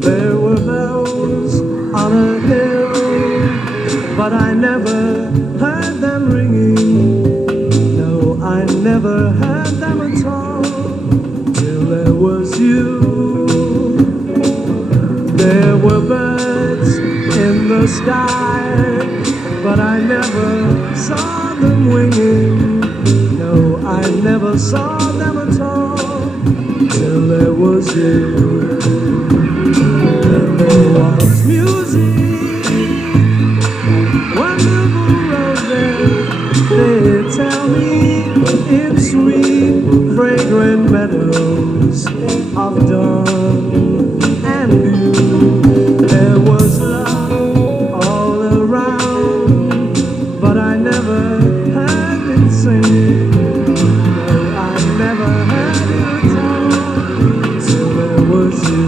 There were bells on a hill, but I never heard them ringing. No, I never heard them at all, till there was you. There were birds in the sky, but I never saw them winging. No, I never saw them at all, till there was you. And there was music, wonderful roses, they tell me, in sweet, fragrant meadows of dawn and dew. There was love all around, but I never heard it sing. No, I never heard it at all, till there was you.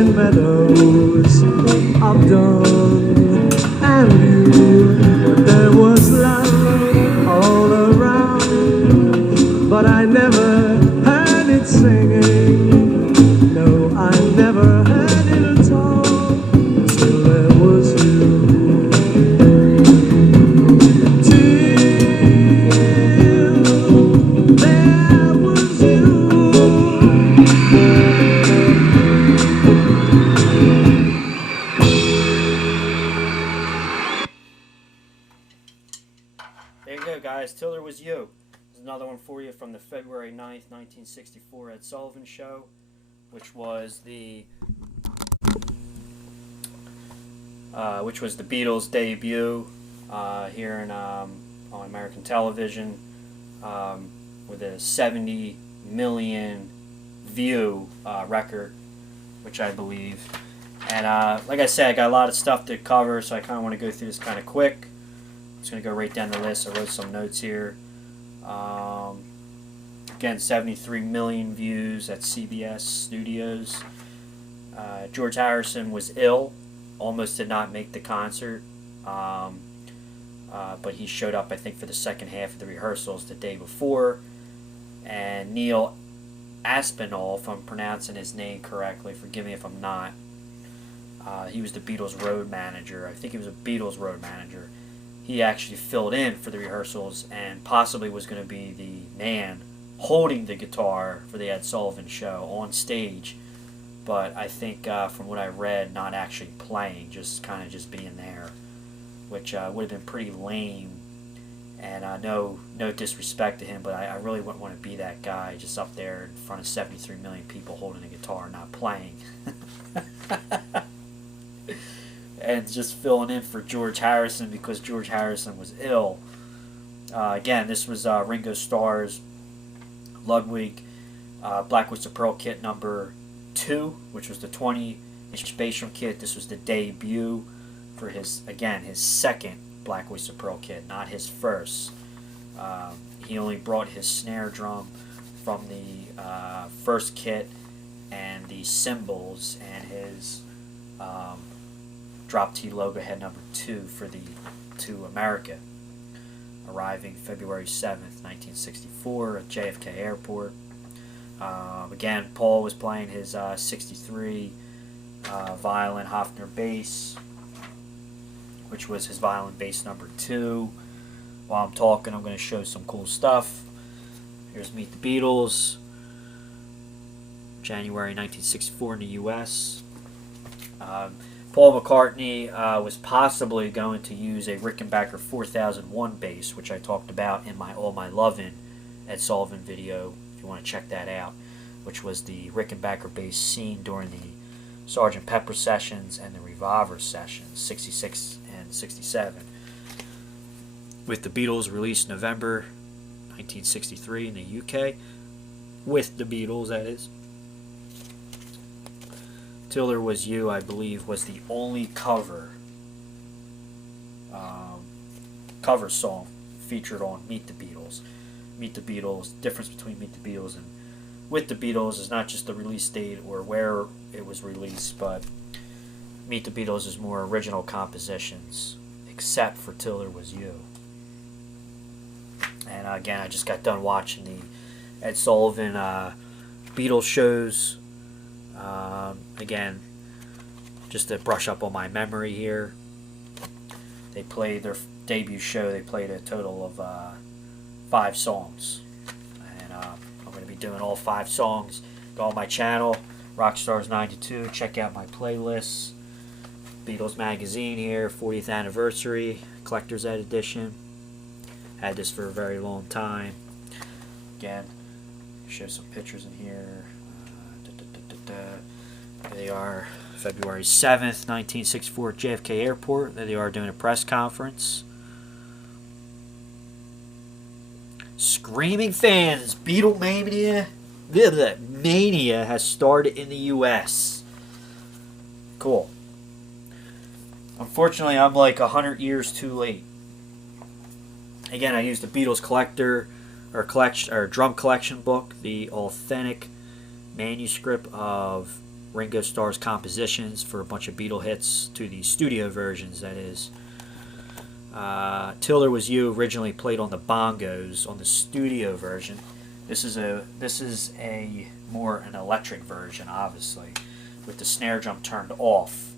Meadows of dawn and dew. There was love all around, but I never heard it singing. No, I never heard it at all, till there was you. Till there was you. Guys, Till There Was You. There's another one for you from the February 9th, 1964 Ed Sullivan Show, which was the Beatles' debut here in on American television, with a 70 million view record, which I believe. And like I said, I got a lot of stuff to cover, so I kind of want to go through this kind of quick. I'm just going to go right down the list. I wrote some notes here. Again, 73 million views at CBS Studios. George Harrison was ill, almost did not make the concert, but he showed up, I think, for the second half of the rehearsals the day before. And Neil Aspinall, if I'm pronouncing his name correctly, forgive me if I'm not, he was the Beatles road manager. I think he was a Beatles road manager. He actually filled in for the rehearsals and possibly was going to be the man holding the guitar for the Ed Sullivan Show on stage. But I think from what I read, not actually playing, just kind of just being there, which would have been pretty lame. And no disrespect to him, but I really wouldn't want to be that guy just up there in front of 73 million people holding a guitar and not playing. And just filling in for George Harrison because George Harrison was ill. Again, this was Ringo Starr's Ludwig Black Oyster Pearl kit number 2, which was the 20-inch bass drum kit. This was the debut for his second Black Oyster Pearl kit, not his first. He only brought his snare drum from the first kit and the cymbals and his Drop T logo head number 2 for the to America, arriving February 7th, 1964 at JFK Airport. Again, Paul was playing his 63 violin Hofner bass, which was his violin bass number 2. While I'm talking, I'm going to show some cool stuff. Here's Meet the Beatles, January 1964 in the US. Paul McCartney was possibly going to use a Rickenbacker 4001 bass, which I talked about in my All My Lovin' Ed Sullivan video, if you want to check that out, which was the Rickenbacker bass seen during the Sgt. Pepper sessions and the Revolver sessions, 66 and 67. With the Beatles released November 1963 in the UK, with the Beatles, that is. Till There Was You, I believe, was the only cover song featured on Meet the Beatles. Meet the Beatles, difference between Meet the Beatles and With the Beatles is not just the release date or where it was released, but Meet the Beatles is more original compositions, except for Till There Was You. And again, I just got done watching the Ed Sullivan Beatles shows. Again, just to brush up on my memory here, they played their debut show. They played a total of 5 songs, and I'm going to be doing all 5 songs. Go on my channel, Rockstars92. Check out my playlists. Beatles magazine here, 40th anniversary, collector's edition. Had this for a very long time. Again, show some pictures in here. There they are, February 7th, 1964 at JFK Airport. There they are doing a press conference. Screaming fans, Beatlemania mania has started in the US. Cool. Unfortunately, I'm like 100 years too late. Again, I used the Beatles drum collection book, the authentic manuscript of Ringo Starr's compositions for a bunch of Beatle hits to the studio versions, that is. Till There Was You originally played on the bongos on the studio version. This is a more an electric version, obviously, with the snare drum turned off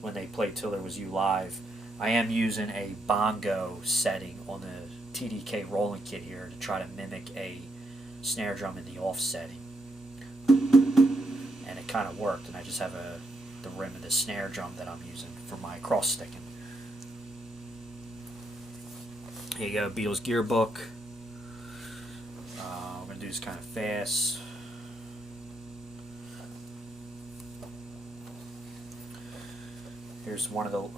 when they played Till There Was You live. I am using a bongo setting on the TDK rolling kit here to try to mimic a snare drum in the off setting. And it kind of worked, and I just have the rim of the snare drum that I'm using for my cross sticking. Here you go, Beatles gear book. I'm going to do this kind of fast. Here's one of the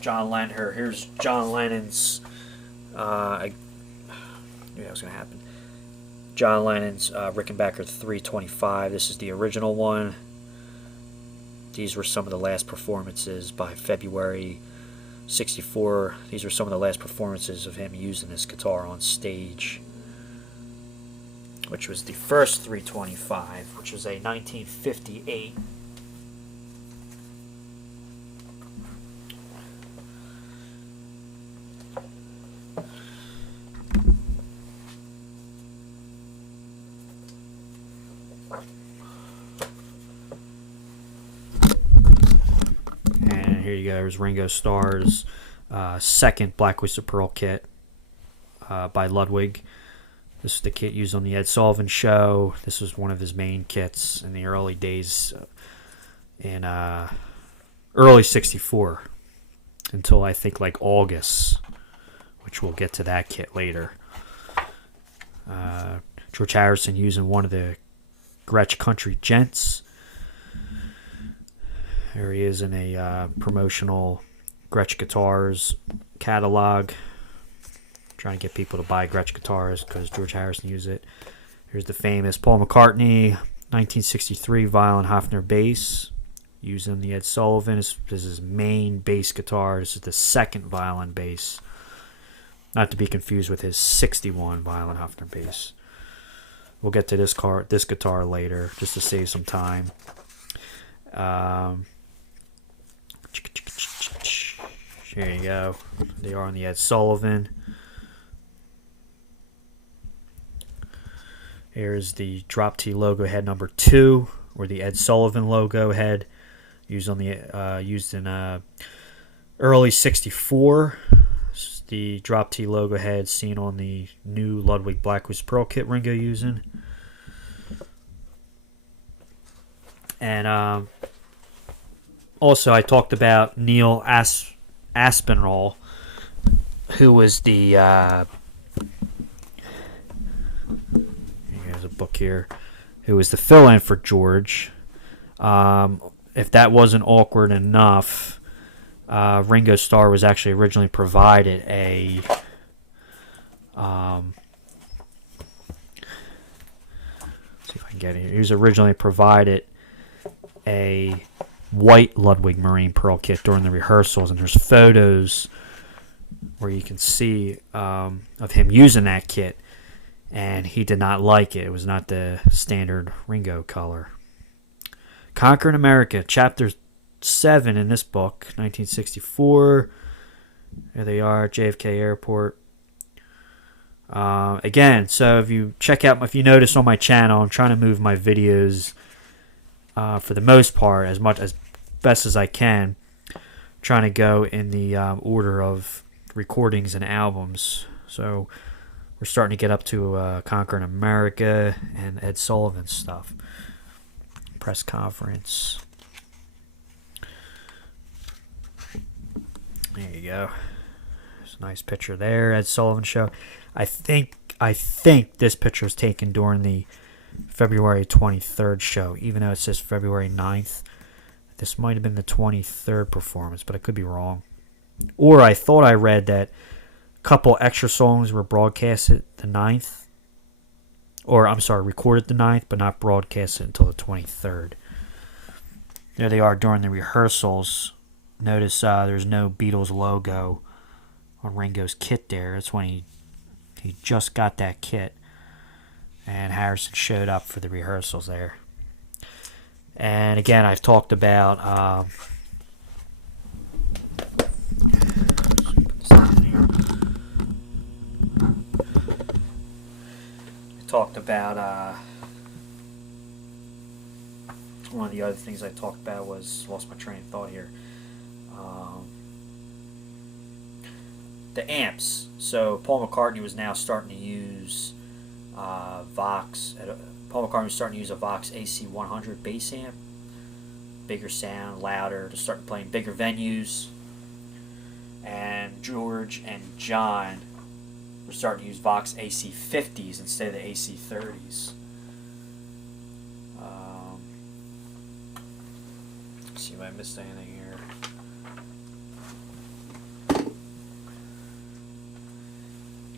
John Lennon. Here's John Lennon's. I knew that was going to happen. John Lennon's Rickenbacker 325. This is the original one. These were some of the last performances by February 64. These were some of the last performances of him using this guitar on stage, which was the first 325, which was a 1958. Here you go. There's Ringo Starr's second Black Oyster Pearl kit by Ludwig. This is the kit used on the Ed Sullivan show. This was one of his main kits in the early days in early 64 until I think like August, which we'll get to that kit later. George Harrison using one of the Gretsch Country Gents. There he is in a promotional Gretsch Guitars catalog. Trying to get people to buy Gretsch guitars because George Harrison used it. Here's the famous Paul McCartney 1963 violin Hofner bass using the Ed Sullivan. This is his main bass guitar. This is the second violin bass. Not to be confused with his 61 violin Hofner bass. We'll get to this guitar later just to save some time. Here you go. They are on the Ed Sullivan. Here's the Drop T logo head number 2, or the Ed Sullivan logo head, used in early '64. This is the Drop T logo head seen on the new Ludwig Black Oyster Pearl kit Ringo using. And also, I talked about Neil Aspinall, who was the here's a book here, who was the fill-in for George. If that wasn't awkward enough, Ringo Starr was actually originally provided a He was originally provided a white Ludwig Marine Pearl kit during the rehearsals, and there's photos where you can see of him using that kit, and he did not like it. It was not the standard Ringo color. Conquering America, Chapter 7 in this book, 1964. There they are, JFK Airport. Again, so if you notice on my channel, I'm trying to move my videos for the most part, as best as I can, trying to go in the order of recordings and albums. So we're starting to get up to Conquering America and Ed Sullivan stuff. Press conference. There you go. There's a nice picture there. Ed Sullivan show. I think this picture was taken during the February 23rd show, even though it says February 9th. This might have been the 23rd performance, but I could be wrong. Or I thought I read that a couple extra songs were broadcasted the 9th. Or, I'm sorry, recorded the 9th, but not broadcasted until the 23rd. There they are during the rehearsals. Notice there's no Beatles logo on Ringo's kit there. That's when he just got that kit. And Harrison showed up for the rehearsals there. And again, I've talked about one of the other things I talked about was, lost my train of thought here, the amps. So Paul McCartney was now starting to use Vox. Paul McCartney was starting to use a Vox AC-100 bass amp. Bigger sound, louder, to start playing bigger venues. And George and John were starting to use Vox AC-50s instead of the AC-30s. Let's see if I missed anything here.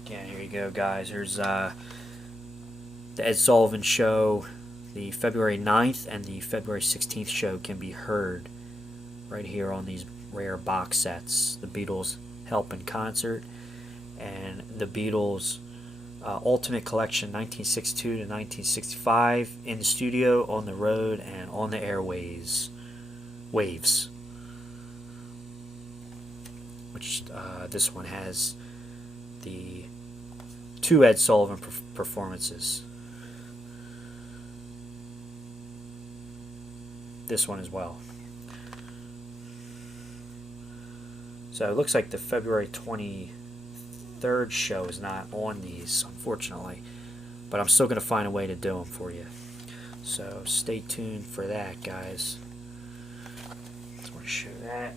Again, here you go, guys. Here's the Ed Sullivan show. The February 9th and the February 16th show can be heard right here on these rare box sets. The Beatles Help in Concert and the Beatles Ultimate Collection 1962 to 1965, in the studio, on the road, and on the airwaves. Waves. Which this one has the 2 Ed Sullivan performances. This one as well. So it looks like the February 23rd show is not on these, unfortunately, but I'm still going to find a way to do them for you. So stay tuned for that, guys. Just want to show that.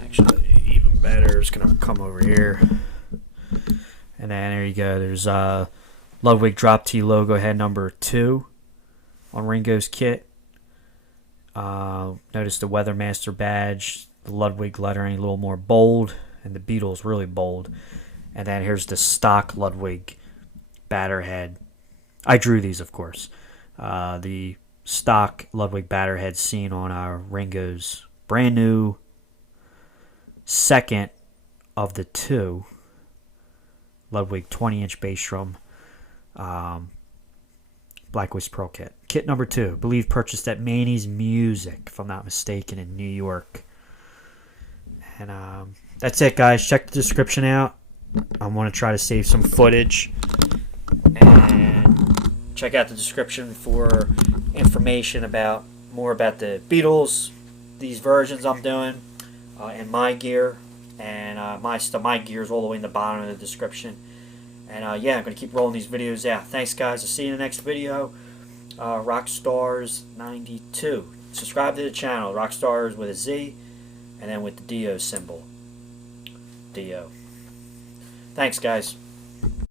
Actually, even better, it's going to come over here. And then there you go. There's Ludwig Drop T logo head number 2 on Ringo's kit. Notice the Weathermaster badge, the Ludwig lettering a little more bold, and the Beatles really bold. And then here's the stock Ludwig batter head. I drew these, of course. The stock Ludwig batter head seen on Ringo's brand new second of the 2 Ludwig 20-inch bass drum Black Wiz Pearl kit. Kit number 2, I believe purchased at Manny's Music, if I'm not mistaken, in New York. And that's it, guys. Check the description out. I want to try to save some footage. And check out the description for information about more about the Beatles, these versions I'm doing, and my gear. And my gear is all the way in the bottom of the description. And yeah, I'm going to keep rolling these videos out. Thanks, guys. I'll see you in the next video. Rockstars92. Subscribe to the channel. Rockstars with a Z, and then with the DO symbol. DO. Thanks, guys.